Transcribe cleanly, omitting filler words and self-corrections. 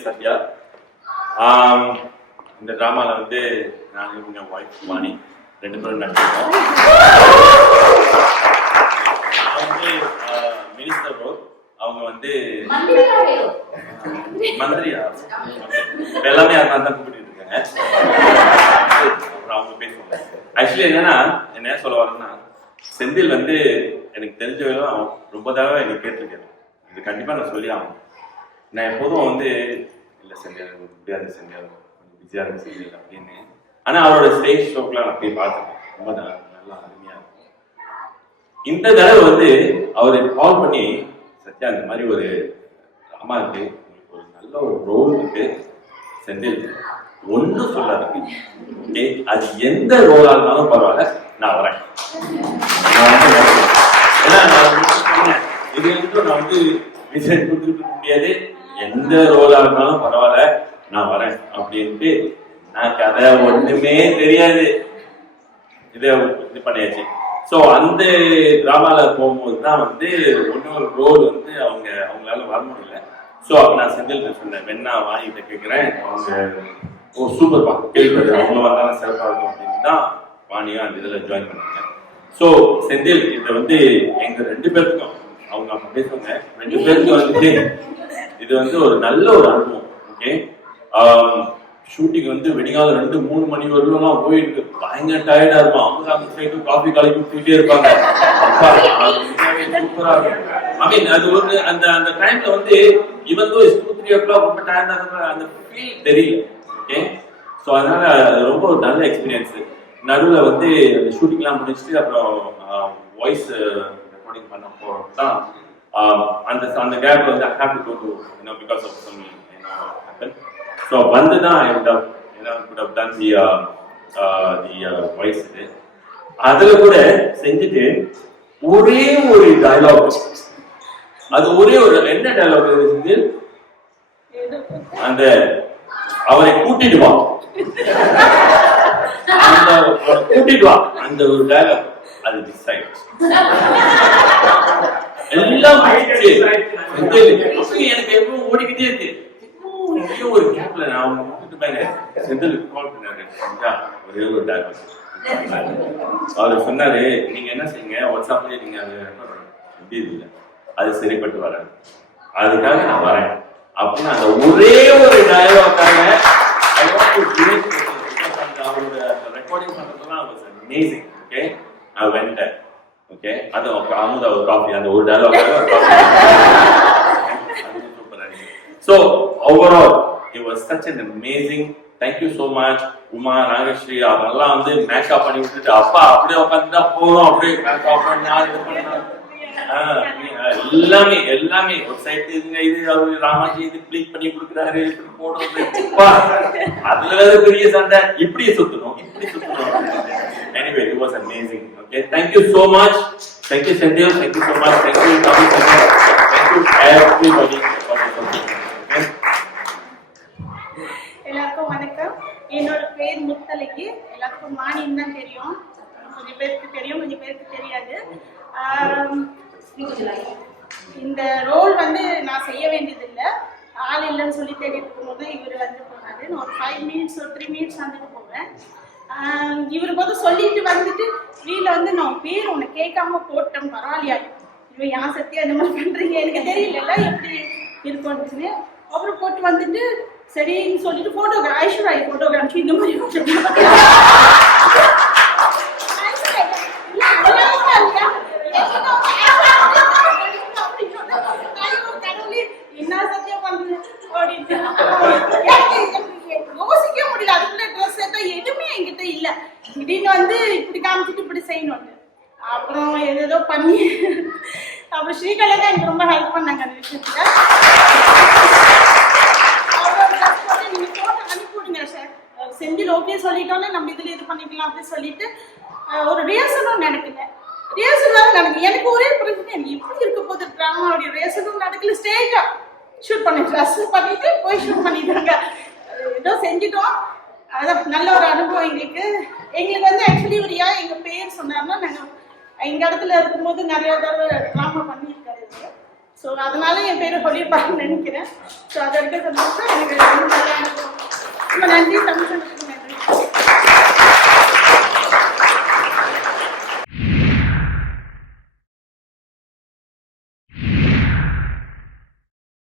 பேர் சத்யா. இந்த டிராமாவில் வந்து நான் இவங்க ஒய்ஃப் வாணி 2 பேரும் நடிச்சிருக்கோம். நான் வந்து மினிஸ்டர் ரோல், அவங்க வந்து மந்திரியா எல்லாமே அதனால தான் கூப்பிட்டு இருக்காங்க. அப்புறம் அவங்க பேசுவாங்க. ஆக்சுவலி என்னன்னா என்ன சொல்ல வரேன்னா, செந்தில் வந்து எனக்கு தெரிஞ்சவங்களும் அவன் ரொம்ப தடவை எனக்கு கேட்டிருக்கேன். இது கண்டிப்பா நான் சொல்லி ஆகணும். நான் எப்போதும் வந்து இல்லை செந்தில் முடியாது, செந்தில் கொஞ்சம் பிஸியாக இருக்கு செந்தில் அப்படின்னு. ஆனால் அவரோட ஸ்டேஜ் ஷோக்கெலாம் நான் போய் பார்த்துருக்கேன். ரொம்ப நல்லா அருமையாக இருக்கும். இந்த தடவை வந்து அவர் கால் பண்ணி, சத்யா இந்த மாதிரி ஒரு ட்ராமா இருக்கு, உங்களுக்கு ஒரு நல்ல ஒரு ரோல் இருக்கு செந்தில், ஒன்றும் சொல்லாது, ஓகே அது எந்த ரோலாக இருந்தாலும் பரவாயில்ல நான் வரேன். ஏன்னா இது வந்து நான் வந்து விஜய் கொடுத்துட்டு முடியாது, எந்த ரோலா இருந்தாலும் பரவாயில்ல நான் வரேன் அப்படின்ட்டு. நான் கதை ஒண்ணுமே தெரியாது, இதை இது பண்ணியாச்சு. ஸோ அந்த டிராமால போகும்போது தான் வந்து இன்னொரு ரோல் வந்து அவங்களால வர முடியல. ஸோ அப்போ நான் செந்தில் சொன்னேன், வெண்ணா வாங்கிட்ட கேட்குறேன். அவங்க ஓ சூப்பர்ப்பா கேள்விப்பட்டு அவங்க வந்தாலும் சிறப்பாக இருக்கும் அப்படின்னு தான் வாணியா அந்த இதில் ஜாயின் பண்ணாங்க. ஸோ செந்தில் இதை வந்து எங்க 2 பேருக்கும் அவங்க அப்ப பேசுவாங்க, 2 பேருக்கு வந்து இது வந்து ஒரு நல்ல ஒரு அனுபவம். ஓகே ஷூட்டிங் வந்து வெடிகாலம் 2-3 மணி வரலாம் போயிட்டு பயங்கர டயர்டா இருக்கும். அவங்க அந்த சைடு காஃபி காலைக்கு குடிச்சிட்டே இருப்பாங்க. சூப்பரா இருக்கும். ஐ மீன் அது ஒரு அந்த டைம்ல வந்து இவன் 2-3 o'clock ரொம்ப டயர்டா இருக்கும், அந்த ஃபீல் தெரியல. ஓகே ஸோ அதனால ரொம்ப ஒரு நல்ல எக்ஸ்பீரியன்ஸ். நடுவில் வந்து அந்த ஷூட்டிங்லாம் முடிச்சுட்டு அப்புறம் வாய்ஸ் ரெக்கார்டிங் பண்ணப்போ தான் அந்த கேப் வந்து I have to go to because of some happen. So வந்து தான் I would have done the voice. அதுல கூட செஞ்சுட்டு ஒரே ஒரு டயலாக், அது ஒரே ஒரு என்ன டயலாக் செஞ்சு, அந்த அவரை கூட்டிட்டு வா, கூட்டிட்டு வா, அந்த ஒரு டயலாக் அது மிஸ் ஆயிடுச்சு. எல்லாம் எனக்கு எப்பவும் ஓடிக்கிட்டே இருக்கு. ஒரு கேப்ல நான் அவங்க கூப்பிட்டு போய் செந்திலுக்கு கால் பண்ணாரு, ஒரே ஒரு டயலாக். அவர் சொன்னாரு, நீங்க என்ன செய்யுங்க வாட்ஸ்அப்லயே நீங்க அது முடியுது இல்லை, அது சரிப்பட்டு வராது, அதுக்காக நான் வரேன் அப்படின்னு அந்த ஒரே ஒரு டயலாக்காக அவரோட recording பண்றதுலாம் was amazing. Okay I went there. Okay அது அமுதா ஒரு காஃபி, அந்த ஒரு டயலாக் சூப்பரா இருந்துச்சு. So overall it was such an amazing. Thank you so much Uma, Nagasri அவங்கெல்லாம் வந்து மேக்கப் பண்ணி விட்டுட்டு அப்பா அப்படியே உட்காந்துட்டா போதும், அப்படியே மேக்கப் பண்ணா இது பண்ணா எல்லாமே ஒரு சைடு இது அவரு ராமாஜி இது கிளிக் பண்ணி கொடுக்குறாரு, இப்படி போடுறது, அதுல பெரிய சண்டை, இப்படி சுத்தணும். Anyway it was amazing. Okay thank you so much. Thank you Senthil, thank you so much. Thank you Tommy, thank you everybody for the support. Okay எல்லாருக்கும் வணக்கம். என்னோட பேர் முத்தலகி. எல்லாருக்கும் மாணின்னு தான் தெரியும், கொஞ்சம் பேருக்கு தெரியும், கொஞ்சம் பேருக்கு தெரியாது. இந்த ரோல் வந்து நான் செய்ய வேண்டியதில்லை, ஆள் இல்லைன்னு சொல்லி தேடிட்டு இருக்கும்போது இவர் வந்து போனாரு. நான் ஒரு 5 minutes ஒரு 3 minutes வந்துட்டு போவேன். இவர் போது சொல்லிட்டு வந்துட்டு வீட்டில் வந்து நான் பேர் உன்னை கேட்காம போட்டேன், பரவாயில்லையா இவன் யான் சத்தியா இந்த மாதிரி பண்றீங்க, எனக்கு தெரியல எப்படி இருக்கும்னு. அப்புறம் போட்டு வந்துட்டு சரின்னு சொல்லிட்டு போட்டோ ஐஸ்வர்யா போட்டோ காமிச்சு இந்த மாதிரி என்ன சத்தியம் பண்றது அப்படின்ட்டு யோசிக்க முடியல. அதுக்குள்ள ட்ரெஸ் எதுவுமே என்கிட்ட இல்ல, திடீர்னு வந்து இப்படி காமிச்சிட்டு இப்படி செய்யணும். அப்புறம் ஏதோ பண்ணி அப்புறம் ஸ்ரீகலா தான் எனக்கு ரொம்ப ஹெல்ப் பண்ணாங்க அந்த விஷயத்துல. நீங்க போட்டோ அனுப்பிவிடுங்க சார், செந்தில் ஓகே சொல்லிட்டோன்னே நம்ம இதுல இது பண்ணிக்கலாம் அப்படின்னு சொல்லிட்டு ஒரு ரிஹர்சலும் நடக்கல. ரிஹர்சல் நடக்குது, எனக்கு ஒரே பிரச்சனை, எப்படி இருக்க போது ட்ராமாவுடைய ரிஹர்சலும் நடக்கல, ஸ்டேஜா ஷூட் பண்ணிட்டு ட்ரெஸ் பண்ணிட்டு போய் ஷூட் பண்ணிட்டாங்க. ஏதோ செஞ்சுட்டோம், அதான் நல்ல ஒரு அனுபவம் எங்களுக்கு. வந்து ஆக்சுவலி ஒரு எங்க பேர் சொன்னார்னா, நாங்கள் எங்கள் இடத்துல இருக்கும்போது நிறைய தடவை ட்ராமா பண்ணியிருக்காரு. ஸோ அதனால என் பேரை சொல்லியிருப்பாங்கன்னு நினைக்கிறேன். ஸோ அதை இருக்க சந்தோஷம் எனக்கு ரொம்ப நல்லா இருக்கும். ரொம்ப நன்றி தமிழ்.